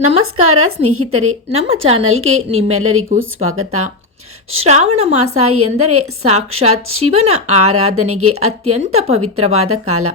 ನಮಸ್ಕಾರ ಸ್ನೇಹಿತರೆ, ನಮ್ಮ ಚಾನಲ್ಗೆ ನಿಮ್ಮೆಲ್ಲರಿಗೂ ಸ್ವಾಗತ. ಶ್ರಾವಣ ಮಾಸ ಎಂದರೆ ಸಾಕ್ಷಾತ್ ಶಿವನ ಆರಾಧನೆಗೆ ಅತ್ಯಂತ ಪವಿತ್ರವಾದ ಕಾಲ.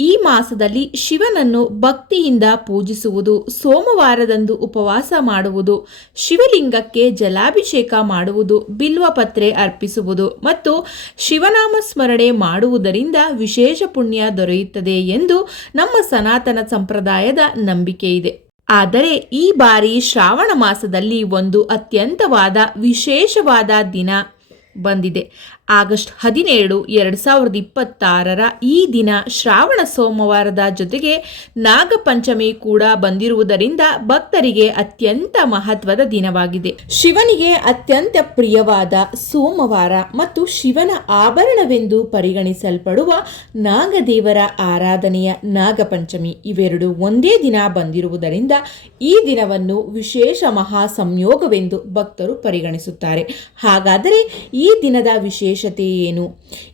ಈ ಮಾಸದಲ್ಲಿ ಶಿವನನ್ನು ಭಕ್ತಿಯಿಂದ ಪೂಜಿಸುವುದು, ಸೋಮವಾರದಂದು ಉಪವಾಸ ಮಾಡುವುದು, ಶಿವಲಿಂಗಕ್ಕೆ ಜಲಾಭಿಷೇಕ ಮಾಡುವುದು, ಬಿಲ್ವಪತ್ರೆ ಅರ್ಪಿಸುವುದು ಮತ್ತು ಶಿವನಾಮ ಸ್ಮರಣೆ ಮಾಡುವುದರಿಂದ ವಿಶೇಷ ಪುಣ್ಯ ದೊರೆಯುತ್ತದೆ ಎಂದು ನಮ್ಮ ಸನಾತನ ಸಂಪ್ರದಾಯದ ನಂಬಿಕೆ ಇದೆ. ಆದರೆ ಈ ಬಾರಿ ಶ್ರಾವಣ ಮಾಸದಲ್ಲಿ ಒಂದು ಅತ್ಯಂತವಾದ ವಿಶೇಷವಾದ ದಿನ ಬಂದಿದೆ. ಆಗಸ್ಟ್ 17, 2026 ಈ ದಿನ ಶ್ರಾವಣ ಸೋಮವಾರದ ಜೊತೆಗೆ ನಾಗಪಂಚಮಿ ಕೂಡ ಬಂದಿರುವುದರಿಂದ ಭಕ್ತರಿಗೆ ಅತ್ಯಂತ ಮಹತ್ವದ ದಿನವಾಗಿದೆ. ಶಿವನಿಗೆ ಅತ್ಯಂತ ಪ್ರಿಯವಾದ ಸೋಮವಾರ ಮತ್ತು ಶಿವನ ಆಭರಣವೆಂದು ಪರಿಗಣಿಸಲ್ಪಡುವ ನಾಗದೇವರ ಆರಾಧನೆಯ ನಾಗಪಂಚಮಿ ಇವೆರಡು ಒಂದೇ ದಿನ ಬಂದಿರುವುದರಿಂದ ಈ ದಿನವನ್ನು ವಿಶೇಷ ಮಹಾ ಸಂಯೋಗವೆಂದು ಭಕ್ತರು ಪರಿಗಣಿಸುತ್ತಾರೆ. ಹಾಗಾದರೆ ಈ ದಿನದ ವಿಶೇಷತೆ ಏನು?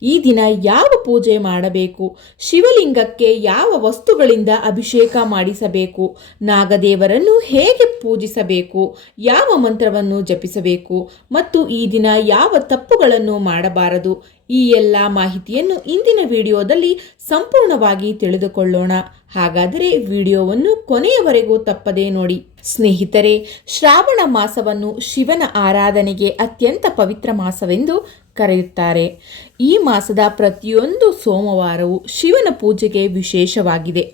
ಈ ದಿನ ಯಾವ ಪೂಜೆ ಮಾಡಬೇಕು? ಶಿವಲಿಂಗಕ್ಕೆ ಯಾವ ವಸ್ತುಗಳಿಂದ ಅಭಿಷೇಕ ಮಾಡಿಸಬೇಕು? ನಾಗದೇವರನ್ನು ಹೇಗೆ ಪೂಜಿಸಬೇಕು? ಯಾವ ಮಂತ್ರವನ್ನು ಜಪಿಸಬೇಕು? ಮತ್ತು ಈ ದಿನ ಯಾವ ತಪ್ಪುಗಳನ್ನು ಮಾಡಬಾರದು? ಈ ಎಲ್ಲ ಮಾಹಿತಿಯನ್ನು ಇಂದಿನ ವಿಡಿಯೋದಲ್ಲಿ ಸಂಪೂರ್ಣವಾಗಿ ತಿಳಿದುಕೊಳ್ಳೋಣ. ಹಾಗಾದರೆ ವಿಡಿಯೋವನ್ನು ಕೊನೆಯವರೆಗೂ ತಪ್ಪದೇ ನೋಡಿ. ಸ್ನೇಹಿತರೆ, ಶ್ರಾವಣ ಮಾಸವನ್ನು ಶಿವನ ಆರಾಧನೆಗೆ ಅತ್ಯಂತ ಪವಿತ್ರ ಮಾಸವೆಂದು ಕರೆಯುತ್ತಾರೆ. ಈ ಮಾಸದ ಪ್ರತಿಯೊಂದು ಸೋಮವಾರವು ಶಿವನ ಪೂಜೆಗೆ ವಿಶೇಷವಾಗಿದೆ.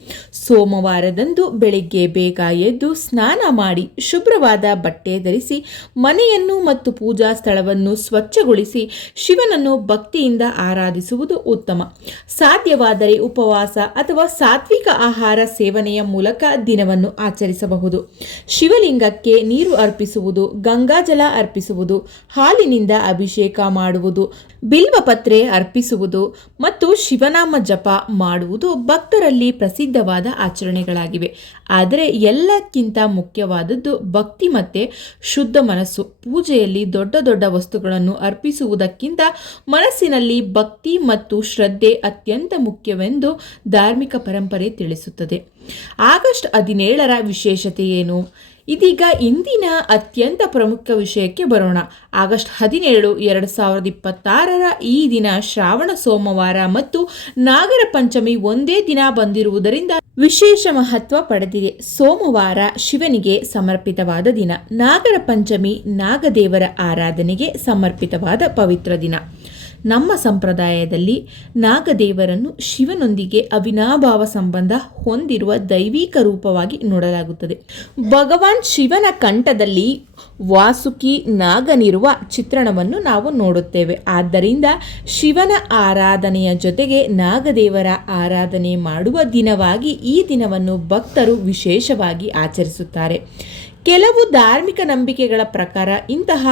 ಸೋಮವಾರದಂದು ಬೆಳಿಗ್ಗೆ ಬೇಗ ಎದ್ದು ಸ್ನಾನ ಮಾಡಿ ಶುಭ್ರವಾದ ಬಟ್ಟೆ ಧರಿಸಿ ಮನೆಯನ್ನು ಮತ್ತು ಪೂಜಾ ಸ್ಥಳವನ್ನು ಸ್ವಚ್ಛಗೊಳಿಸಿ ಶಿವನನ್ನು ಭಕ್ತಿಯಿಂದ ಆರಾಧಿಸುವುದು ಉತ್ತಮ. ಸಾಧ್ಯವಾದರೆ ಉಪವಾಸ ಅಥವಾ ಸಾತ್ವಿಕ ಆಹಾರ ಸೇವನೆಯ ಮೂಲಕ ದಿನವನ್ನು ಆಚರಿಸಬಹುದು. ಶಿವಲಿಂಗಕ್ಕೆ ನೀರು ಅರ್ಪಿಸುವುದು, ಗಂಗಾಜಲ ಅರ್ಪಿಸುವುದು, ಹಾಲಿನಿಂದ ಅಭಿಷೇಕ ಮಾಡುವುದು, ಬಿಲ್ವಪತ್ರೆ ಅರ್ಪಿಸುವುದು ಮತ್ತು ಶಿವನಾಮ ಜಪ ಮಾಡುವುದು ಭಕ್ತರಲ್ಲಿ ಪ್ರಸಿದ್ಧವಾದ ಆಚರಣೆಗಳಾಗಿವೆ. ಆದರೆ ಎಲ್ಲಕ್ಕಿಂತ ಮುಖ್ಯವಾದದ್ದು ಭಕ್ತಿ ಮತ್ತು ಶುದ್ಧ ಮನಸ್ಸು. ಪೂಜೆಯಲ್ಲಿ ದೊಡ್ಡ ದೊಡ್ಡ ವಸ್ತುಗಳನ್ನು ಅರ್ಪಿಸುವುದಕ್ಕಿಂತ ಮನಸ್ಸಿನಲ್ಲಿ ಭಕ್ತಿ ಮತ್ತು ಶ್ರದ್ಧೆ ಅತ್ಯಂತ ಮುಖ್ಯವೆಂದು ಧಾರ್ಮಿಕ ಪರಂಪರೆ ತಿಳಿಸುತ್ತದೆ. ಆಗಸ್ಟ್ 17ರ ವಿಶೇಷತೆ ಏನು? ಇದೀಗ ಇಂದಿನ ಅತ್ಯಂತ ಪ್ರಮುಖ ವಿಷಯಕ್ಕೆ ಬರೋಣ. ಆಗಸ್ಟ್ 17, 2026 ಈ ದಿನ ಶ್ರಾವಣ ಸೋಮವಾರ ಮತ್ತು ನಾಗರ ಪಂಚಮಿ ಒಂದೇ ದಿನ ಬಂದಿರುವುದರಿಂದ ವಿಶೇಷ ಮಹತ್ವ ಪಡೆದಿದೆ. ಸೋಮವಾರ ಶಿವನಿಗೆ ಸಮರ್ಪಿತವಾದ ದಿನ, ನಾಗರ ಪಂಚಮಿ ನಾಗದೇವರ ಆರಾಧನೆಗೆ ಸಮರ್ಪಿತವಾದ ಪವಿತ್ರ ದಿನ. ನಮ್ಮ ಸಂಪ್ರದಾಯದಲ್ಲಿ ನಾಗದೇವರನ್ನು ಶಿವನೊಂದಿಗೆ ಅವಿನಾಭಾವ ಸಂಬಂಧ ಹೊಂದಿರುವ ದೈವಿಕ ರೂಪವಾಗಿ ನೋಡಲಾಗುತ್ತದೆ. ಭಗವಾನ್ ಶಿವನ ಕಂಠದಲ್ಲಿ ವಾಸುಕಿ ನಾಗನಿರುವ ಚಿತ್ರಣವನ್ನು ನಾವು ನೋಡುತ್ತೇವೆ. ಆದ್ದರಿಂದ ಶಿವನ ಆರಾಧನೆಯ ಜೊತೆಗೆ ನಾಗದೇವರ ಆರಾಧನೆ ಮಾಡುವ ದಿನವಾಗಿ ಈ ದಿನವನ್ನು ಭಕ್ತರು ವಿಶೇಷವಾಗಿ ಆಚರಿಸುತ್ತಾರೆ. ಕೆಲವು ಧಾರ್ಮಿಕ ನಂಬಿಕೆಗಳ ಪ್ರಕಾರ ಇಂತಹ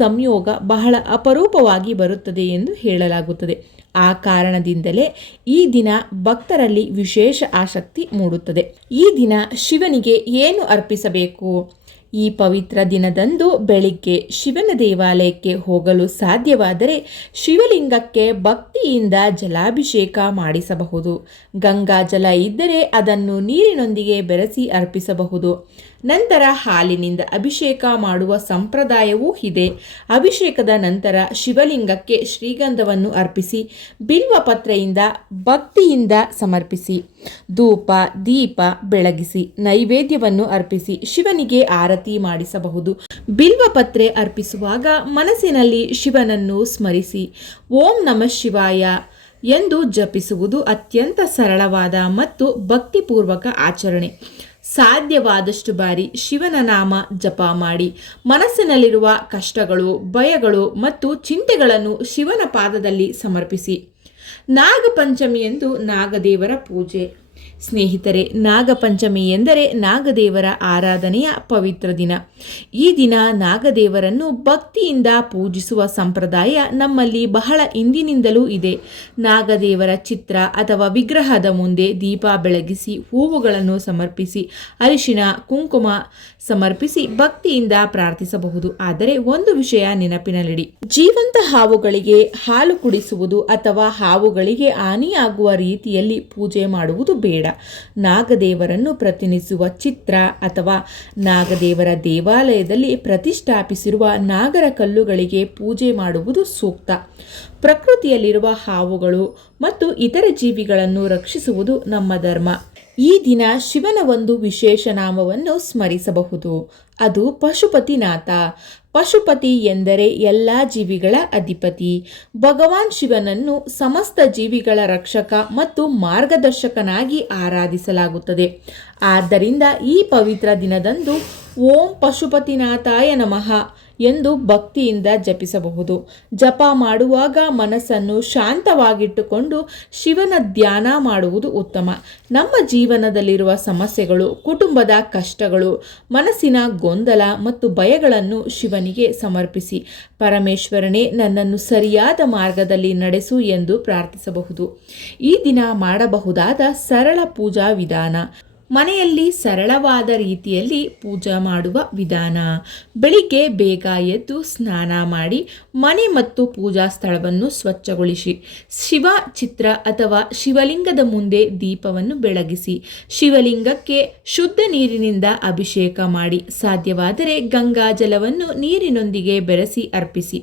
ಸಂಯೋಗ ಬಹಳ ಅಪರೂಪವಾಗಿ ಬರುತ್ತದೆ ಎಂದು ಹೇಳಲಾಗುತ್ತದೆ. ಆ ಕಾರಣದಿಂದಲೇ ಈ ದಿನ ಭಕ್ತರಲ್ಲಿ ವಿಶೇಷ ಆಸಕ್ತಿ ಮೂಡುತ್ತದೆ. ಈ ದಿನ ಶಿವನಿಗೆ ಏನು ಅರ್ಪಿಸಬೇಕು? ಈ ಪವಿತ್ರ ದಿನದಂದು ಬೆಳಿಗ್ಗೆ ಶಿವನ ದೇವಾಲಯಕ್ಕೆ ಹೋಗಲು ಸಾಧ್ಯವಾದರೆ ಶಿವಲಿಂಗಕ್ಕೆ ಭಕ್ತಿಯಿಂದ ಜಲಾಭಿಷೇಕ ಮಾಡಿಸಬಹುದು. ಗಂಗಾಜಲ ಇದ್ದರೆ ಅದನ್ನು ನೀರಿನೊಂದಿಗೆ ಬೆರೆಸಿ ಅರ್ಪಿಸಬಹುದು. ನಂತರ ಹಾಲಿನಿಂದ ಅಭಿಷೇಕ ಮಾಡುವ ಸಂಪ್ರದಾಯವೂ ಇದೆ. ಅಭಿಷೇಕದ ನಂತರ ಶಿವಲಿಂಗಕ್ಕೆ ಶ್ರೀಗಂಧವನ್ನು ಅರ್ಪಿಸಿ ಬಿಲ್ವಪತ್ರೆಯಿಂದ ಭಕ್ತಿಯಿಂದ ಸಮರ್ಪಿಸಿ ಧೂಪ ದೀಪ ಬೆಳಗಿಸಿ ನೈವೇದ್ಯವನ್ನು ಅರ್ಪಿಸಿ ಶಿವನಿಗೆ ಆರತಿ ಮಾಡಿಸಬಹುದು. ಬಿಲ್ವಪತ್ರೆ ಅರ್ಪಿಸುವಾಗ ಮನಸ್ಸಿನಲ್ಲಿ ಶಿವನನ್ನು ಸ್ಮರಿಸಿ ಓಂ ನಮಃ ಶಿವಾಯ ಎಂದು ಜಪಿಸುವುದು ಅತ್ಯಂತ ಸರಳವಾದ ಮತ್ತು ಭಕ್ತಿಪೂರ್ವಕ ಆಚರಣೆ. ಸಾಧ್ಯವಾದಷ್ಟು ಬಾರಿ ಶಿವನ ನಾಮ ಜಪ ಮಾಡಿ ಮನಸ್ಸಿನಲ್ಲಿರುವ ಕಷ್ಟಗಳು, ಭಯಗಳು ಮತ್ತು ಚಿಂತೆಗಳನ್ನು ಶಿವನ ಪಾದದಲ್ಲಿ ಸಮರ್ಪಿಸಿ. ನಾಗಪಂಚಮಿಯಂದು ನಾಗದೇವರ ಪೂಜೆ. ಸ್ನೇಹಿತರೆ, ನಾಗಪಂಚಮಿ ಎಂದರೆ ನಾಗದೇವರ ಆರಾಧನೆಯ ಪವಿತ್ರ ದಿನ. ಈ ದಿನ ನಾಗದೇವರನ್ನು ಭಕ್ತಿಯಿಂದ ಪೂಜಿಸುವ ಸಂಪ್ರದಾಯ ನಮ್ಮಲ್ಲಿ ಬಹಳ ಹಿಂದಿನಿಂದಲೂ ಇದೆ. ನಾಗದೇವರ ಚಿತ್ರ ಅಥವಾ ವಿಗ್ರಹದ ಮುಂದೆ ದೀಪ ಬೆಳಗಿಸಿ ಹೂವುಗಳನ್ನು ಸಮರ್ಪಿಸಿ ಅರಿಶಿಣ ಕುಂಕುಮ ಸಮರ್ಪಿಸಿ ಭಕ್ತಿಯಿಂದ ಪ್ರಾರ್ಥಿಸಬಹುದು. ಆದರೆ ಒಂದು ವಿಷಯ ನೆನಪಿನಲ್ಲಿಡಿ, ಜೀವಂತ ಹಾವುಗಳಿಗೆ ಹಾಲು ಕುಡಿಸುವುದು ಅಥವಾ ಹಾವುಗಳಿಗೆ ಹಾನಿಯಾಗುವ ರೀತಿಯಲ್ಲಿ ಪೂಜೆ ಮಾಡುವುದು ಬೇಡ. ನಾಗದೇವರನ್ನು ಪ್ರತಿನಿಧಿಸುವ ಚಿತ್ರ ಅಥವಾ ನಾಗದೇವರ ದೇವಾಲಯದಲ್ಲಿ ಪ್ರತಿಷ್ಠಾಪಿಸಿರುವ ನಾಗರ ಕಲ್ಲುಗಳಿಗೆ ಪೂಜೆ ಮಾಡುವುದು ಸೂಕ್ತ. ಪ್ರಕೃತಿಯಲ್ಲಿರುವ ಹಾವುಗಳು ಮತ್ತು ಇತರೆ ಜೀವಿಗಳನ್ನು ರಕ್ಷಿಸುವುದು ನಮ್ಮ ಧರ್ಮ. ಈ ದಿನ ಶಿವನ ಒಂದು ವಿಶೇಷ ನಾಮವನ್ನು ಸ್ಮರಿಸಬಹುದು. ಅದು ಪಶುಪತಿನಾಥ. ಪಶುಪತಿ ಎಂದರೆ ಎಲ್ಲ ಜೀವಿಗಳ ಅಧಿಪತಿ. ಭಗವಾನ್ ಶಿವನನ್ನು ಸಮಸ್ತ ಜೀವಿಗಳ ರಕ್ಷಕ ಮತ್ತು ಮಾರ್ಗದರ್ಶಕನಾಗಿ ಆರಾಧಿಸಲಾಗುತ್ತದೆ. ಆದ್ದರಿಂದ ಈ ಪವಿತ್ರ ದಿನದಂದು ಓಂ ಪಶುಪತಿನಾಥಾಯ ನಮಃ ಎಂದು ಭಕ್ತಿಯಿಂದ ಜಪಿಸಬಹುದು. ಜಪ ಮಾಡುವಾಗ ಮನಸ್ಸನ್ನು ಶಾಂತವಾಗಿಟ್ಟುಕೊಂಡು ಶಿವನ ಧ್ಯಾನ ಮಾಡುವುದು ಉತ್ತಮ. ನಮ್ಮ ಜೀವನದಲ್ಲಿರುವ ಸಮಸ್ಯೆಗಳು, ಕುಟುಂಬದ ಕಷ್ಟಗಳು, ಮನಸ್ಸಿನ ಗೊಂದಲ ಮತ್ತು ಭಯಗಳನ್ನು ಶಿವನಿಗೆ ಸಮರ್ಪಿಸಿ, ಪರಮೇಶ್ವರನೇ ನನ್ನನ್ನು ಸರಿಯಾದ ಮಾರ್ಗದಲ್ಲಿ ನಡೆಸು ಎಂದು ಪ್ರಾರ್ಥಿಸಬಹುದು. ಈ ದಿನ ಮಾಡಬಹುದಾದ ಸರಳ ಪೂಜಾ ವಿಧಾನ. ಮನೆಯಲ್ಲಿ ಸರಳವಾದ ರೀತಿಯಲ್ಲಿ ಪೂಜೆ ಮಾಡುವ ವಿಧಾನ. ಬೆಳಿಗ್ಗೆ ಬೇಗ ಎದ್ದು ಸ್ನಾನ ಮಾಡಿ ಮನೆ ಮತ್ತು ಪೂಜಾ ಸ್ಥಳವನ್ನು ಸ್ವಚ್ಛಗೊಳಿಸಿ, ಶಿವ ಚಿತ್ರ ಅಥವಾ ಶಿವಲಿಂಗದ ಮುಂದೆ ದೀಪವನ್ನು ಬೆಳಗಿಸಿ, ಶಿವಲಿಂಗಕ್ಕೆ ಶುದ್ಧ ನೀರಿನಿಂದ ಅಭಿಷೇಕ ಮಾಡಿ, ಸಾಧ್ಯವಾದರೆ ಗಂಗಾ ಜಲವನ್ನು ನೀರಿನೊಂದಿಗೆ ಬೆರೆಸಿ ಅರ್ಪಿಸಿ.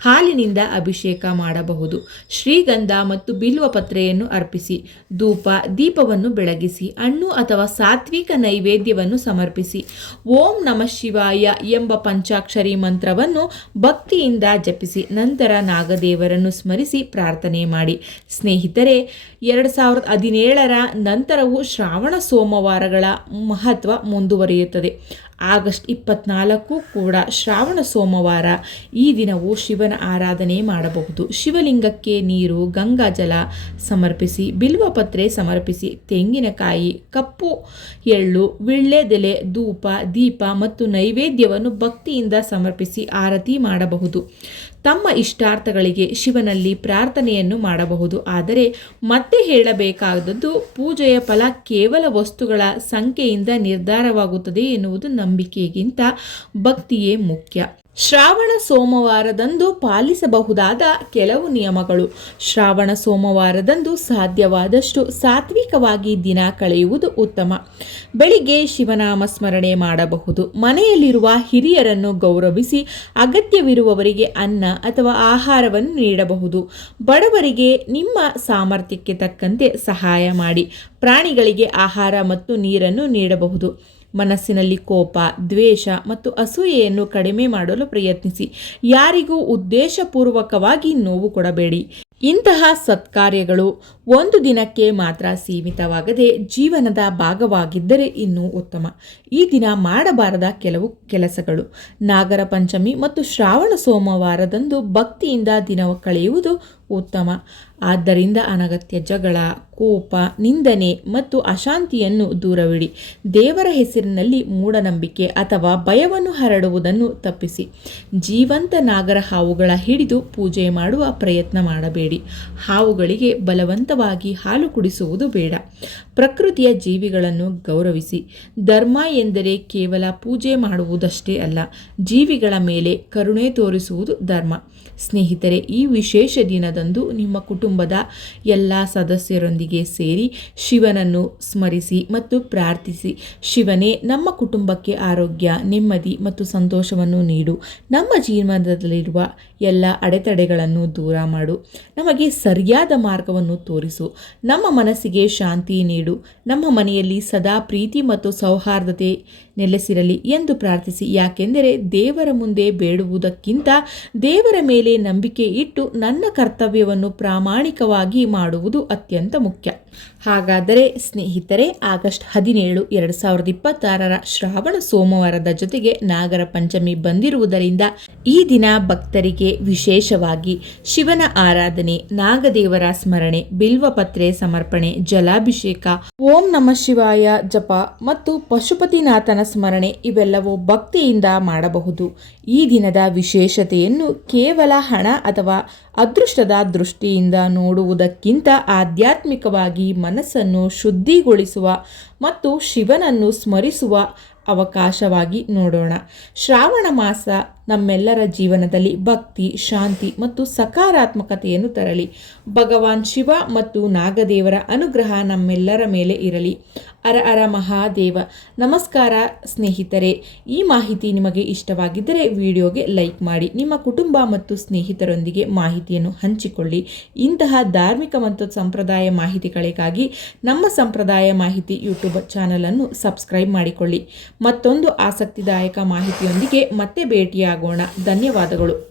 ಹಾಲಿನಿಂದ ಅಭಿಷೇಕ ಮಾಡಬಹುದು. ಶ್ರೀಗಂಧ ಮತ್ತು ಬಿಲ್ವಪತ್ರೆಯನ್ನು ಅರ್ಪಿಸಿ, ಧೂಪ ದೀಪವನ್ನು ಬೆಳಗಿಸಿ, ಹಣ್ಣು ಅಥವಾ ಸಾತ್ವಿಕ ನೈವೇದ್ಯವನ್ನು ಸಮರ್ಪಿಸಿ, ಓಂ ನಮಃ ಶಿವಾಯ ಎಂಬ ಪಂಚಾಕ್ಷರಿ ಮಂತ್ರವನ್ನು ಭಕ್ತಿಯಿಂದ ಜಪಿಸಿ, ನಂತರ ನಾಗದೇವರನ್ನು ಸ್ಮರಿಸಿ ಪ್ರಾರ್ಥನೆ ಮಾಡಿ. ಸ್ನೇಹಿತರೆ, 2017 ನಂತರವೂ ಶ್ರಾವಣ ಸೋಮವಾರಗಳ ಮಹತ್ವ ಮುಂದುವರಿಯುತ್ತದೆ. ಆಗಸ್ಟ್ 24 ಕೂಡ ಶ್ರಾವಣ ಸೋಮವಾರ. ಈ ದಿನವೂ ಶಿವನ ಆರಾಧನೆ ಮಾಡಬಹುದು. ಶಿವಲಿಂಗಕ್ಕೆ ನೀರು, ಗಂಗಾಜಲ ಸಮರ್ಪಿಸಿ, ಬಿಲ್ವಪತ್ರೆ ಸಮರ್ಪಿಸಿ, ತೆಂಗಿನಕಾಯಿ, ಕಪ್ಪು ಎಳ್ಳು, ವೀಳ್ಯದೆಲೆ, ಧೂಪ, ದೀಪ ಮತ್ತು ನೈವೇದ್ಯವನ್ನು ಭಕ್ತಿಯಿಂದ ಸಮರ್ಪಿಸಿ ಆರತಿ ಮಾಡಬಹುದು. ತಮ್ಮ ಇಷ್ಟಾರ್ಥಗಳಿಗೆ ಶಿವನಲ್ಲಿ ಪ್ರಾರ್ಥನೆಯನ್ನು ಮಾಡಬಹುದು. ಆದರೆ ಮತ್ತೆ ಹೇಳಬೇಕಾದದ್ದು, ಪೂಜೆಯ ಫಲ ಕೇವಲ ವಸ್ತುಗಳ ಸಂಖ್ಯೆಯಿಂದ ನಿರ್ಧಾರವಾಗುತ್ತದೆ ಎನ್ನುವುದು ನಂಬಿಕೆಗಿಂತ ಭಕ್ತಿಯೇ ಮುಖ್ಯ. ಶ್ರಾವಣ ಸೋಮವಾರದಂದು ಪಾಲಿಸಬಹುದಾದ ಕೆಲವು ನಿಯಮಗಳು. ಶ್ರಾವಣ ಸೋಮವಾರದಂದು ಸಾಧ್ಯವಾದಷ್ಟು ಸಾತ್ವಿಕವಾಗಿ ದಿನ ಕಳೆಯುವುದು ಉತ್ತಮ. ಬೆಳಿಗ್ಗೆ ಶಿವನಾಮ ಸ್ಮರಣೆ ಮಾಡಬಹುದು. ಮನೆಯಲ್ಲಿರುವ ಹಿರಿಯರನ್ನು ಗೌರವಿಸಿ ಅಗತ್ಯವಿರುವವರಿಗೆ ಅನ್ನ ಅಥವಾ ಆಹಾರವನ್ನು ನೀಡಬಹುದು. ಬಡವರಿಗೆ ನಿಮ್ಮ ಸಾಮರ್ಥ್ಯಕ್ಕೆ ತಕ್ಕಂತೆ ಸಹಾಯ ಮಾಡಿ. ಪ್ರಾಣಿಗಳಿಗೆ ಆಹಾರ ಮತ್ತು ನೀರನ್ನು ನೀಡಬಹುದು. ಮನಸ್ಸಿನಲ್ಲಿ ಕೋಪ, ದ್ವೇಷ ಮತ್ತು ಅಸೂಯೆಯನ್ನು ಕಡಿಮೆ ಮಾಡಲು ಪ್ರಯತ್ನಿಸಿ. ಯಾರಿಗೂ ಉದ್ದೇಶಪೂರ್ವಕವಾಗಿ ನೋವು ಕೊಡಬೇಡಿ. ಇಂತಹ ಸತ್ಕಾರ್ಯಗಳು ಒಂದು ದಿನಕ್ಕೆ ಮಾತ್ರ ಸೀಮಿತವಾಗದೆ ಜೀವನದ ಭಾಗವಾಗಿದ್ದರೆ ಇನ್ನೂ ಉತ್ತಮ. ಈ ದಿನ ಮಾಡಬಾರದ ಕೆಲವು ಕೆಲಸಗಳು. ನಾಗರ ಪಂಚಮಿ ಮತ್ತು ಶ್ರಾವಣ ಸೋಮವಾರದಂದು ಭಕ್ತಿಯಿಂದ ದಿನ ಕಳೆಯುವುದು ಉತ್ತಮ. ಆದ್ದರಿಂದ ಅನಗತ್ಯ ಜಗಳ, ಕೋಪ, ನಿಂದನೆ ಮತ್ತು ಅಶಾಂತಿಯನ್ನು ದೂರವಿಡಿ. ದೇವರ ಹೆಸರಿನಲ್ಲಿ ಮೂಢನಂಬಿಕೆ ಅಥವಾ ಭಯವನ್ನು ಹರಡುವುದನ್ನು ತಪ್ಪಿಸಿ. ಜೀವಂತ ನಾಗರ ಹಾವುಗಳ ಹಿಡಿದು ಪೂಜೆ ಮಾಡುವ ಪ್ರಯತ್ನ ಮಾಡಬೇಡಿ. ಹಾವುಗಳಿಗೆ ಬಲವಂತವಾಗಿ ಹಾಲು ಕುಡಿಸುವುದು ಬೇಡ. ಪ್ರಕೃತಿಯ ಜೀವಿಗಳನ್ನು ಗೌರವಿಸಿ. ಧರ್ಮ ಎಂದರೆ ಕೇವಲ ಪೂಜೆ ಮಾಡುವುದಷ್ಟೇ ಅಲ್ಲ, ಜೀವಿಗಳ ಮೇಲೆ ಕರುಣೆ ತೋರಿಸುವುದು ಧರ್ಮ. ಸ್ನೇಹಿತರೆ, ಈ ವಿಶೇಷ ದಿನದಂದು ನಿಮ್ಮ ಕುಟುಂಬದ ಎಲ್ಲ ಸದಸ್ಯರೊಂದಿಗೆ ಸೇರಿ ಶಿವನನ್ನು ಸ್ಮರಿಸಿ ಮತ್ತು ಪ್ರಾರ್ಥಿಸಿ. ಶಿವನೇ, ನಮ್ಮ ಕುಟುಂಬಕ್ಕೆ ಆರೋಗ್ಯ, ನೆಮ್ಮದಿ ಮತ್ತು ಸಂತೋಷವನ್ನು ನೀಡು. ನಮ್ಮ ಜೀವನದಲ್ಲಿರುವ ಎಲ್ಲ ಅಡೆತಡೆಗಳನ್ನು ದೂರ ಮಾಡು. ನಮಗೆ ಸರಿಯಾದ ಮಾರ್ಗವನ್ನು ತೋರಿಸು. ನಮ್ಮ ಮನಸ್ಸಿಗೆ ಶಾಂತಿ ನೀಡು. ನಮ್ಮ ಮನೆಯಲ್ಲಿ ಸದಾ ಪ್ರೀತಿ ಮತ್ತು ಸೌಹಾರ್ದತೆ ನೆಲೆಸಿರಲಿ ಎಂದು ಪ್ರಾರ್ಥಿಸಿ. ಯಾಕೆಂದರೆ ದೇವರ ಮುಂದೆ ಬೇಡುವುದಕ್ಕಿಂತ ದೇವರ ಮೇಲೆ ನಂಬಿಕೆ ಇಟ್ಟು ನನ್ನ ಕರ್ತವ್ಯವನ್ನು ಪ್ರಾಮಾಣಿಕವಾಗಿ ಮಾಡುವುದು ಅತ್ಯಂತ ಮುಖ್ಯ. ಹಾಗಾದರೆ ಸ್ನೇಹಿತರೆ, ಆಗಸ್ಟ್ 17, 2026 ಶ್ರಾವಣ ಸೋಮವಾರದ ಜೊತೆಗೆ ನಾಗರ ಪಂಚಮಿ ಬಂದಿರುವುದರಿಂದ ಈ ದಿನ ಭಕ್ತರಿಗೆ ವಿಶೇಷವಾಗಿ ಶಿವನ ಆರಾಧನೆ, ನಾಗದೇವರ ಸ್ಮರಣೆ, ಬಿಲ್ವಪತ್ರೆ ಸಮರ್ಪಣೆ, ಜಲಾಭಿಷೇಕ, ಓಂ ನಮಃ ಶಿವಾಯ ಜಪ ಮತ್ತು ಪಶುಪತಿನಾಥನ ಸ್ಮರಣೆ ಇವೆಲ್ಲವೂ ಭಕ್ತಿಯಿಂದ ಮಾಡಬಹುದು. ಈ ದಿನದ ವಿಶೇಷತೆಯನ್ನು ಕೇವಲ ಹಣ ಅಥವಾ ಅದೃಷ್ಟದ ದೃಷ್ಟಿಯಿಂದ ನೋಡುವುದಕ್ಕಿಂತ ಆಧ್ಯಾತ್ಮಿಕವಾಗಿ ಮನಸ್ಸನ್ನು ಶುದ್ಧಿಗೊಳಿಸುವ ಮತ್ತು ಶಿವನನ್ನು ಸ್ಮರಿಸುವ ಅವಕಾಶವಾಗಿ ನೋಡೋಣ. ಶ್ರಾವಣ ಮಾಸ ನಮ್ಮೆಲ್ಲರ ಜೀವನದಲ್ಲಿ ಭಕ್ತಿ, ಶಾಂತಿ ಮತ್ತು ಸಕಾರಾತ್ಮಕತೆಯನ್ನು ತರಲಿ. ಭಗವಾನ್ ಶಿವ ಮತ್ತು ನಾಗದೇವರ ಅನುಗ್ರಹ ನಮ್ಮೆಲ್ಲರ ಮೇಲೆ ಇರಲಿ. ಹರ ಹರ ಮಹಾದೇವ. ನಮಸ್ಕಾರ ಸ್ನೇಹಿತರೆ, ಈ ಮಾಹಿತಿ ನಿಮಗೆ ಇಷ್ಟವಾಗಿದ್ದರೆ ವಿಡಿಯೋಗೆ ಲೈಕ್ ಮಾಡಿ, ನಿಮ್ಮ ಕುಟುಂಬ ಮತ್ತು ಸ್ನೇಹಿತರೊಂದಿಗೆ ಮಾಹಿತಿಯನ್ನು ಹಂಚಿಕೊಳ್ಳಿ. ಇಂತಹ ಧಾರ್ಮಿಕ ಮತ್ತು ಸಂಪ್ರದಾಯ ಮಾಹಿತಿಗಳಿಗಾಗಿ ನಮ್ಮ ಸಂಪ್ರದಾಯ ಮಾಹಿತಿ ಯೂಟ್ಯೂಬ್ ಚಾನಲನ್ನು ಸಬ್ಸ್ಕ್ರೈಬ್ ಮಾಡಿಕೊಳ್ಳಿ. ಮತ್ತೊಂದು ಆಸಕ್ತಿದಾಯಕ ಮಾಹಿತಿಯೊಂದಿಗೆ ಮತ್ತೆ ಭೇಟಿಯಾಗೋಣ. ಧನ್ಯವಾದಗಳು.